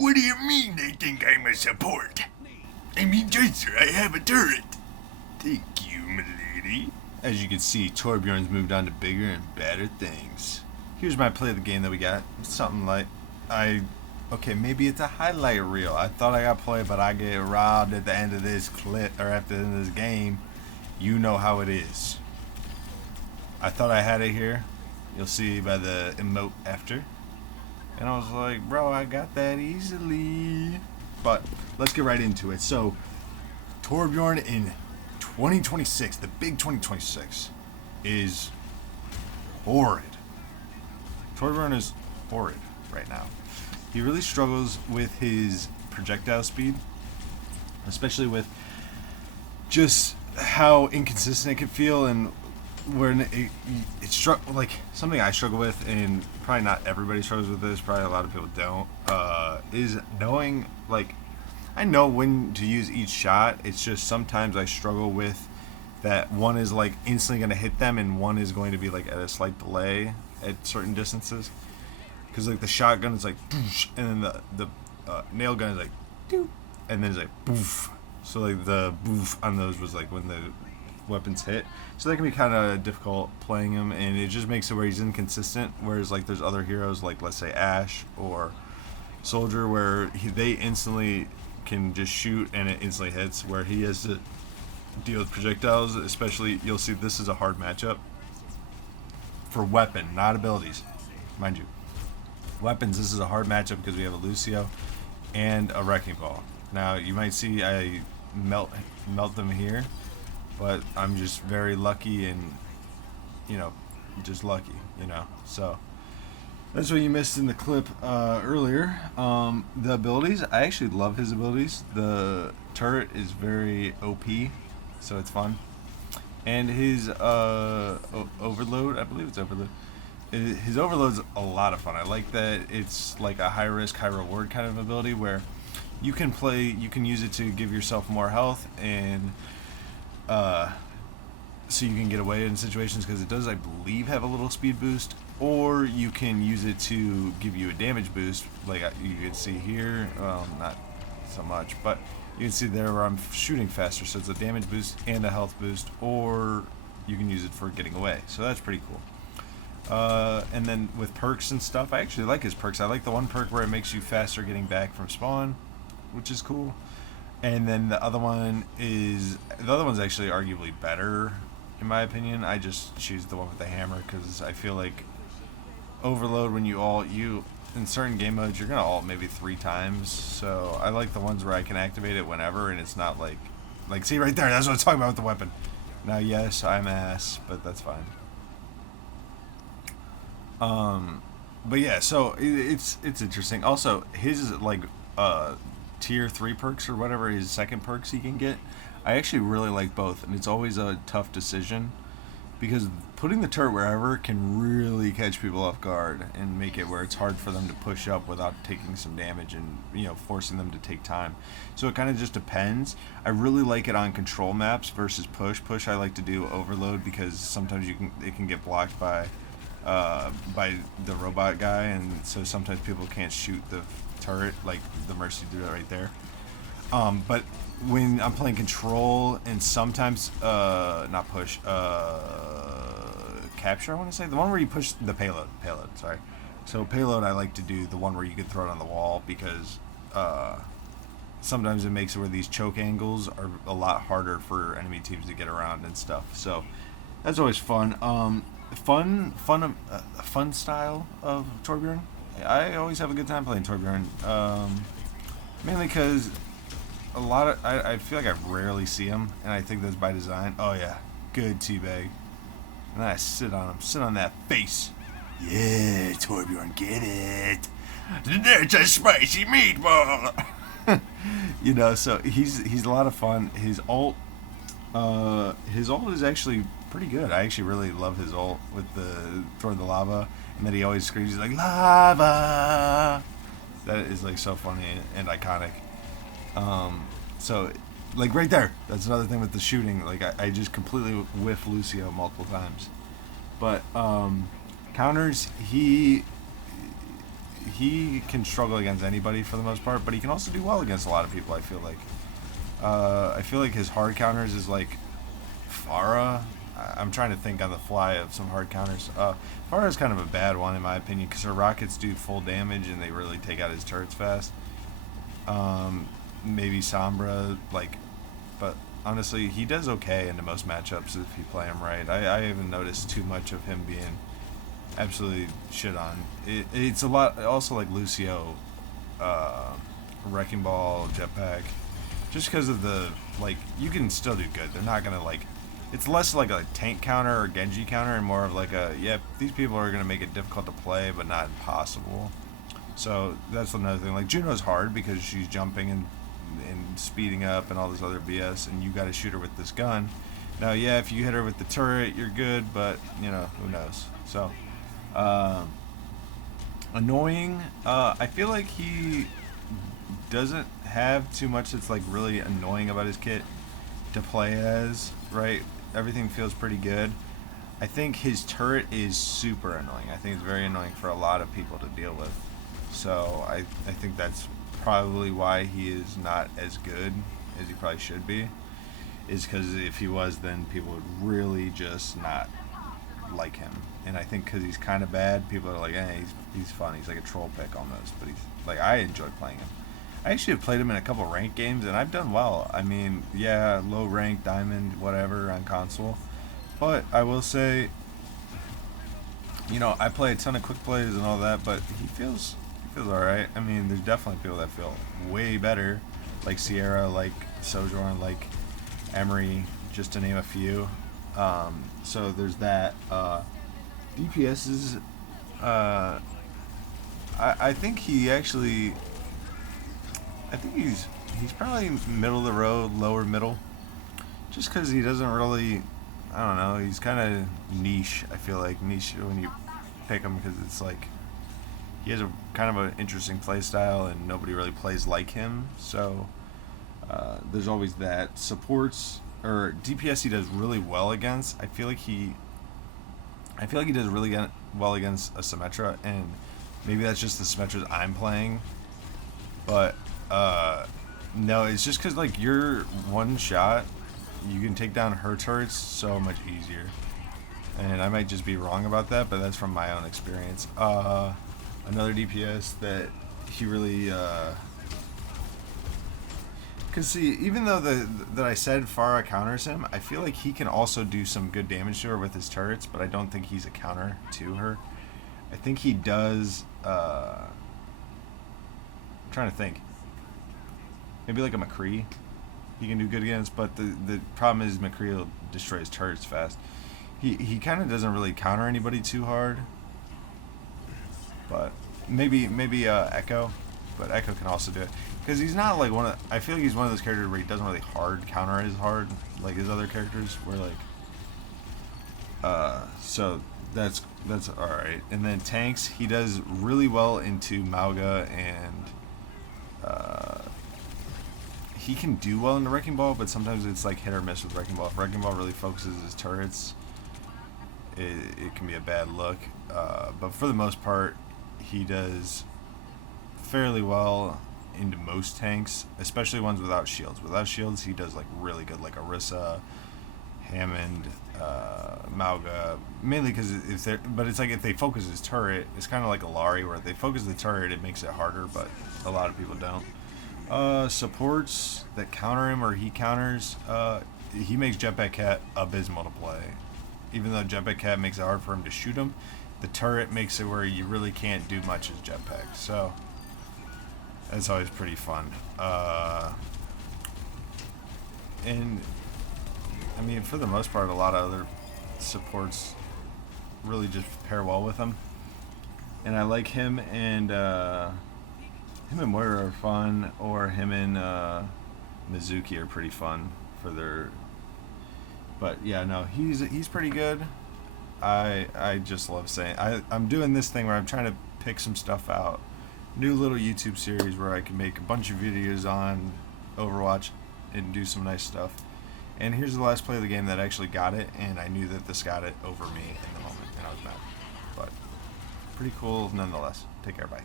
What do you mean they think I'm a support? I mean, just sir, I have a turret. Thank you, milady. As you can see, Torbjorn's moved on to bigger and better things. Here's my play of the game that we got. Something like, okay, maybe it's a highlight reel. I thought I got play, but I get robbed at the end of this clip, or after the end of this game. You know how it is. I thought I had it here. You'll see by the emote after. And I was like, bro, I got that easily. But let's get right into it. So, Torbjorn in 2026, the big 2026, is horrid. Torbjorn is horrid right now. He really struggles with his projectile speed, especially with just how inconsistent it can feel, and when it's like something I struggle with, and probably not everybody struggles with this, probably a lot of people don't, is knowing, like, I know when to use each shot. It's just sometimes I struggle with that one is like instantly going to hit them, and one is going to be like at a slight delay at certain distances. Because like the shotgun is like boosh, and then the nail gun is like doop, and then it's like boof. So like the boof on those was like when the weapons hit. So that can be kind of difficult playing him, and it just makes it where he's inconsistent. Whereas like there's other heroes like, let's say, Ash or Soldier, where they instantly can just shoot and it instantly hits, where he has to deal with projectiles. Especially, you'll see this is a hard matchup for weapon, not abilities, mind you. Weapons, this is a hard matchup because we have a Lucio and a Wrecking Ball. Now you might see I melt them here, but I'm just very lucky, and just lucky, so that's what you missed in the clip earlier. The abilities, I actually love his abilities. The turret is very OP, so it's fun, and his overload, I believe it's overload. His overload's a lot of fun. I like that it's like a high risk, high reward kind of ability, where you can use it to give yourself more health, and so you can get away in situations, because it does, I believe, have a little speed boost. Or you can use it to give you a damage boost, like you can see here. Well, not so much, but you can see there where I'm shooting faster, so it's a damage boost and a health boost. Or you can use it for getting away, so that's pretty cool. And then with perks and stuff, I actually like his perks. I like the one perk where it makes you faster getting back from spawn, which is cool. And then the other one's actually arguably better, in my opinion. I just choose the one with the hammer because I feel like overload, when you in certain game modes, you're gonna ult maybe 3 times. So I like the ones where I can activate it whenever, and it's not like see right there, that's what I'm talking about with the weapon. Now yes, I'm ass, but that's fine. But yeah, so it's interesting. Also, his like tier 3 perks or whatever, his second perks he can get, I actually really like both, and it's always a tough decision, because putting the turret wherever can really catch people off guard and make it where it's hard for them to push up without taking some damage, and forcing them to take time. So it kind of just depends. I really like it on control maps versus push. I like to do overload, because sometimes it can get blocked by the robot guy, and so sometimes people can't shoot the turret, like the Mercy do that right there. But when I'm playing control, and sometimes not push, capture, I want to say, the one where you push the payload, sorry. So payload, I like to do the one where you could throw it on the wall, because sometimes it makes it where these choke angles are a lot harder for enemy teams to get around and stuff. So that's always fun. Fun style of Torbjorn. I always have a good time playing Torbjorn, mainly because I feel like I rarely see him, and I think that's by design. Oh yeah, good teabag. And then I sit on that face. Yeah, Torbjorn, get it. There's a spicy meatball. So he's a lot of fun. His ult is actually pretty good. I actually really love his ult with the throwing the lava, and then he always screams, he's like, lava. That is like so funny and iconic. So like right there, that's another thing with the shooting. Like I just completely whiff Lucio multiple times. But counters, he he can struggle against anybody for the most part, but he can also do well against a lot of people. I feel like his hard counters is like Farah. I'm trying to think on the fly of some hard counters. Farah is kind of a bad one in my opinion because her rockets do full damage and they really take out his turrets fast. Maybe Sombra, like, but honestly, he does okay into most matchups if you play him right. I haven't noticed too much of him being absolutely shit on. It's a lot, also like Lucio, Wrecking Ball, Jetpack, just because of the, like, you can still do good. They're not gonna, like, it's less like a tank counter or Genji counter and more of like a, yep, these people are gonna make it difficult to play but not impossible. So that's another thing. Like, Juno's hard because she's jumping and speeding up and all this other BS, and you got to shoot her with this gun. Now, yeah, if you hit her with the turret, you're good, but, you know, who knows. So, annoying. I feel like he doesn't have too much that's, like, really annoying about his kit to play as, right? Everything feels pretty good. I think his turret is super annoying. I think it's very annoying for a lot of people to deal with. So, I think that's probably why he is not as good as he probably should be, is because if he was, then people would really just not like him. And I think because he's kind of bad, people are like, hey, he's fun, he's like a troll pick almost, but he's like, I enjoy playing him. I actually have played him in a couple ranked games and I've done well. I mean, yeah, low rank, diamond, whatever on console, but I will say, you know, I play a ton of quick plays and all that, but he feels alright. I mean, there's definitely people that feel way better, like Sierra, like Sojourn, like Emery, just to name a few. So there's that. DPS is, I think he actually, I think he's probably middle of the road, lower middle, just because he doesn't really, I don't know, he's kind of niche. I feel like niche when you pick him because it's like, he has a kind of an interesting play style and nobody really plays like him, so there's always that. Supports or DPS he does really well against. I feel like he does really well against a Symmetra, and maybe that's just the Symmetras I'm playing, but no, it's just because like your one shot you can take down her turrets so much easier, and I might just be wrong about that, but that's from my own experience. Another DPS that he really, cause see, even though that I said Farah counters him, I feel like he can also do some good damage to her with his turrets, but I don't think he's a counter to her. I think he does, I'm trying to think, maybe like a McCree he can do good against, but the problem is McCree will destroy his turrets fast. He kind of doesn't really counter anybody too hard. But maybe Echo, but Echo can also do it because he's not like I feel like he's one of those characters where he doesn't really hard counter as hard like his other characters. Where like, so that's all right. And then tanks, he does really well into Mauga, and he can do well in the Wrecking Ball, but sometimes it's like hit or miss with Wrecking Ball. If Wrecking Ball really focuses his turrets, it can be a bad look. But for the most part, he does fairly well into most tanks, especially ones without shields. Without shields, he does like really good, like Orisa, Hammond, Mauga, mainly because but it's like if they focus his turret, it's kind of like a Lari, where if they focus the turret, it makes it harder, but a lot of people don't. Supports that counter him or he counters, he makes Jetpack Cat abysmal to play. Even though Jetpack Cat makes it hard for him to shoot him, the turret makes it where you really can't do much as Jetpack. So that's always pretty fun. And I mean, for the most part, a lot of other supports really just pair well with him. And I like him and Moira are fun, or him and Mizuki are pretty fun for their. But yeah, no, he's pretty good. I just love saying I'm doing this thing where I'm trying to pick some stuff out, new little YouTube series where I can make a bunch of videos on Overwatch and do some nice stuff. And here's the last play of the game that actually got it, and I knew that this got it over me in the moment, and I was mad. But pretty cool nonetheless. Take care, bye.